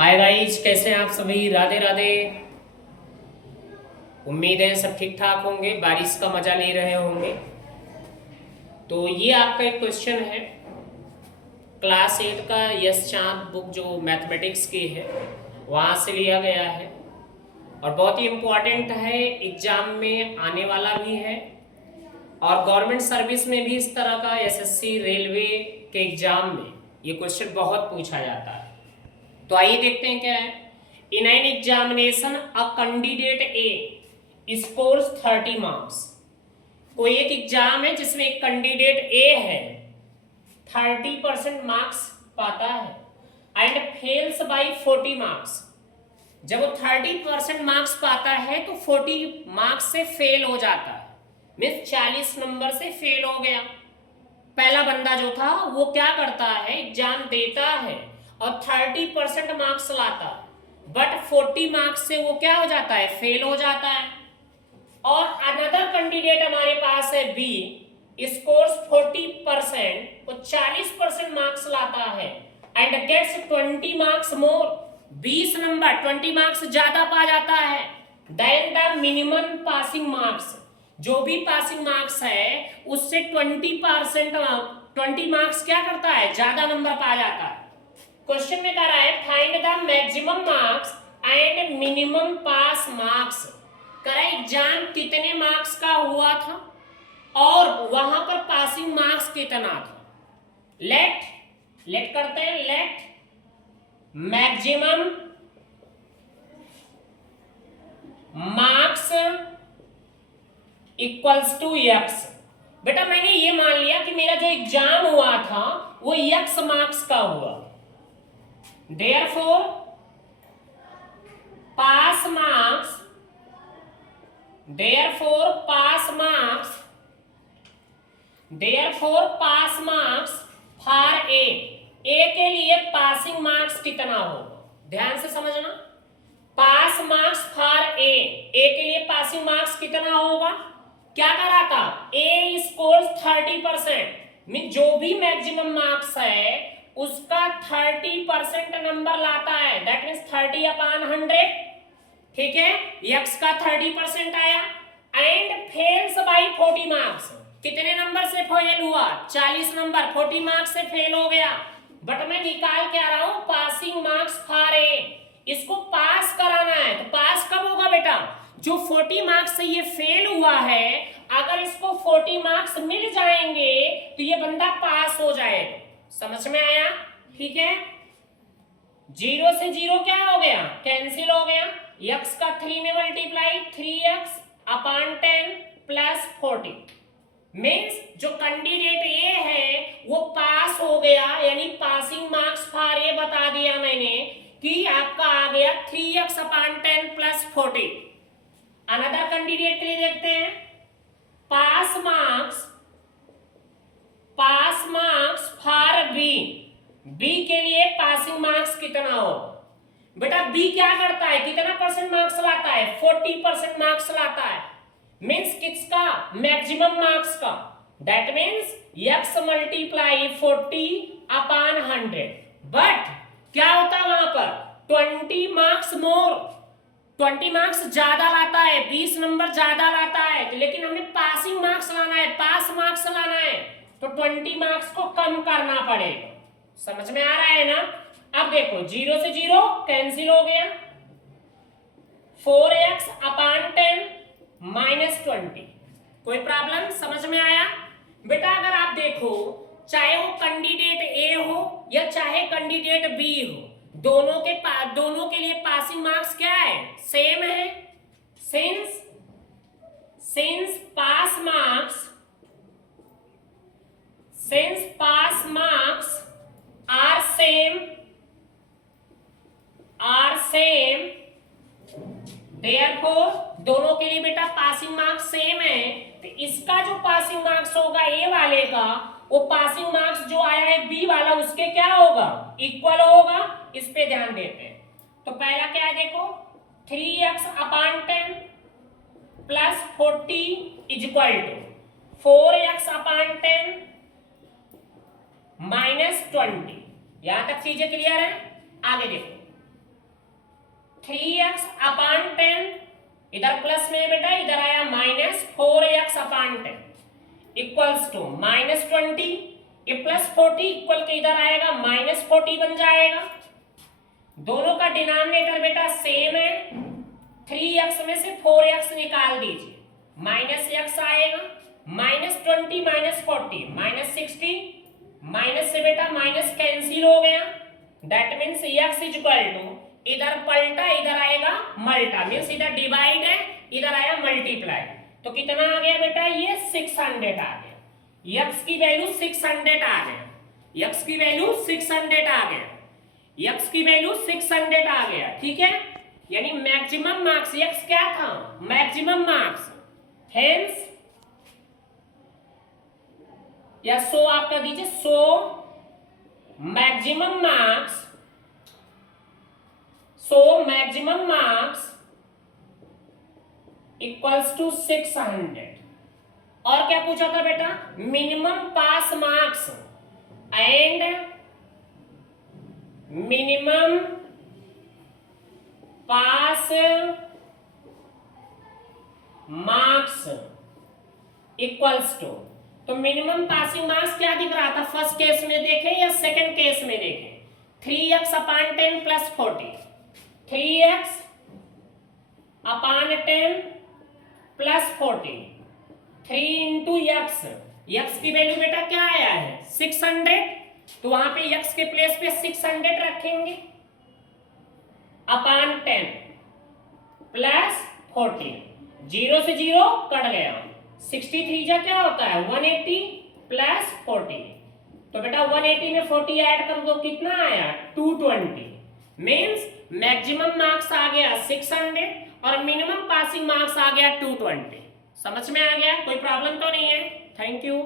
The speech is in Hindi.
हाय गाइस, कैसे हैं आप सभी। राधे राधे। उम्मीद है सब ठीक ठाक होंगे, बारिश का मजा ले रहे होंगे। तो ये आपका एक क्वेश्चन है क्लास 8 का यश चांद बुक जो मैथमेटिक्स की है वहाँ से लिया गया है और बहुत ही इम्पोर्टेंट है, एग्जाम में आने वाला भी है और गवर्नमेंट सर्विस में भी इस तरह का एसएससी रेलवे के एग्जाम में ये क्वेश्चन बहुत पूछा जाता है। तो आइए देखते हैं क्या है। In an examination a candidate A scores 30 marks. कोई एक एग्जाम है जिसमें एक कैंडिडेट ए है 30% मार्क्स पाता है एंड फेल्स बाय 40 मार्क्स। जब वो 30% मार्क्स पाता है तो 40 मार्क्स से फेल हो जाता है, मीन्स 40 नंबर से फेल हो गया। पहला बंदा जो था वो क्या करता है, एग्जाम देता है और 30% मार्क्स लाता है, बट 40 मार्क्स से वो क्या हो जाता है, फेल हो जाता है। और अनदर कैंडिडेट हमारे पास है बी, स्कोर्स 40%, वो 40% मार्क्स लाता है and gets 20 marks more, 20 number 20 marks ज्यादा पा जाता है than the minimum passing marks. जो भी पासिंग मार्क्स है उससे 20 मार्क्स क्या करता है, ज्यादा नंबर पा जाता है। क्वेश्चन में कह रहा है find the maximum marks and minimum pass marks. कह रहा है एग्जाम कितने मार्क्स का हुआ था और वहां पर पासिंग मार्क्स कितना था। लेट करते हैं, let maximum marks equals to X. बेटा मैंने ये मान लिया कि मेरा जो एग्जाम हुआ था वो एक्स मार्क्स का हुआ, therefore pass marks for a के लिए पासिंग मार्क्स कितना होगा, ध्यान से समझना। पास मार्क्स फॉर ए के लिए पासिंग मार्क्स कितना होगा, क्या करा था, ए स्कोर्स 30%, मीन जो भी मैक्सिमम मार्क्स है उसका 30% नंबर लाता है, दैट मीन्स 30/100। ठीक है, एक्स का 30% आया एंड फेल्स बाय 40 मार्क्स। कितने नंबर से फेल हुआ, 40 नंबर, 40 मार्क्स से फेल हो गया। बट मैं निकाल के आ रहा हूं पासिंग मार्क्स फॉर ए, इसको पास कराना है। तो पास कब होगा बेटा, जो 40 मार्क्स से ये फेल हुआ है, अगर इसको 40 मार्क्स मिल जाएंगे तो ये बंदा पास हो जाएगा। समझ में आया, ठीक है। 0 से 0 क्या हो गया, कैंसिल हो गया। x का 3 में मल्टीप्लाई 3x/10 प्लस 40, मीन्स जो कैंडिडेट ए है वो पास हो गया, यानी पासिंग मार्क्स फॉर ए बता दिया मैंने कि आपका आ गया 3x/10 प्लस 40। अनदर कैंडिडेट के लिए देखते हैं, पास मार्क्स फॉर बी के लिए पासिंग मार्क्स कितना हो। बेटा बी क्या करता है, कितना परसेंट मार्क्स लाता है, 40% मार्क्स लाता है, मीन्स किसका, मैक्सिमम मार्क्स का। That means x multiply 40/100, but क्या होता है वहां पर, 20 मार्क्स मोर, 20 मार्क्स ज्यादा लाता है, 20 नंबर ज्यादा लाता है, लेकिन हमें पासिंग मार्क्स लाना है, पास मार्क्स लाना है, तो 20 मार्क्स को कम करना पड़ेगा। समझ में आ रहा है ना। अब देखो 0 से 0 कैंसिल हो गया, 4x/10 माइनस 20, कोई प्रॉब्लम, समझ में आया। बेटा अगर आप देखो, चाहे वो कैंडिडेट ए हो या चाहे कैंडिडेट बी हो, दोनों के लिए पासिंग मार्क्स क्या है, सेम है। Since pass marks are same, therefore दोनों के लिए बेटा पासिंग मार्क्स सेम है, तो इसका जो पासिंग मार्क्स होगा ए वाले का, वो पासिंग मार्क्स जो आया है बी वाला उसके क्या होगा, इक्वल होगा। इस पे ध्यान देते हैं। तो पहला क्या है देखो, 3x/10 plus 40 is equal to 4x/10 minus 20। यहां तक चीजें क्लियर है। आगे देखो, 3x अपान 10, इधर प्लस में बेटा, इधर आया minus 4x upon 10 equals to minus 20, ये प्लस 40 इक्वल के इधर आएगा माइनस 40 बन जाएगा। दोनों का डिनोमिनेटर बेटा सेम है, 3x में से 4x निकाल दीजिए, माइनस x आएगा, माइनस 20 माइनस 40 माइनस 60, माइनस से बेटा माइनस कैंसिल हो गया, that means x is equal to, इधर पलटा इधर आएगा मल्टा, मीन्स इधर डिवाइड है इधर आया मल्टीप्लाई, तो कितना आ गया बेटा, ये 600 आ गया, x की वैल्यू 600 आ गया, x की वैल्यू 600 आ गया, x की वैल्यू 600 आ गया, ठीक है। यानी मैक्सिमम मार्क्स, x क्या था, मैक्सिमम मार्क्स, हेंस या सो आप कर दीजिए, so maximum marks, so maximum marks equals to 600। और क्या पूछा था बेटा, minimum pass marks and minimum pass marks equals to, तो मिनिमम पासिंग मार्क्स क्या दिख रहा था, फर्स्ट केस में देखें या सेकंड केस में देखें, 3x अपान 10 प्लस 40, 3x अपान 10 प्लस 40, 3 इंटू x, x की वैल्यू बेटा क्या आया है 600, तो वहां पे x के प्लेस पे 600 रखेंगे, अपान 10 प्लस 40, 0 से 0 कट गया, 63 जा क्या होता है 180 प्लस 40, तो बेटा 180 में 40 ऐड कर दो, कितना आया 220, मीन्स मैक्सिमम मार्क्स आ गया 600 और मिनिमम पासिंग मार्क्स आ गया 220। समझ में आ गया, कोई प्रॉब्लम तो नहीं है। Thank you.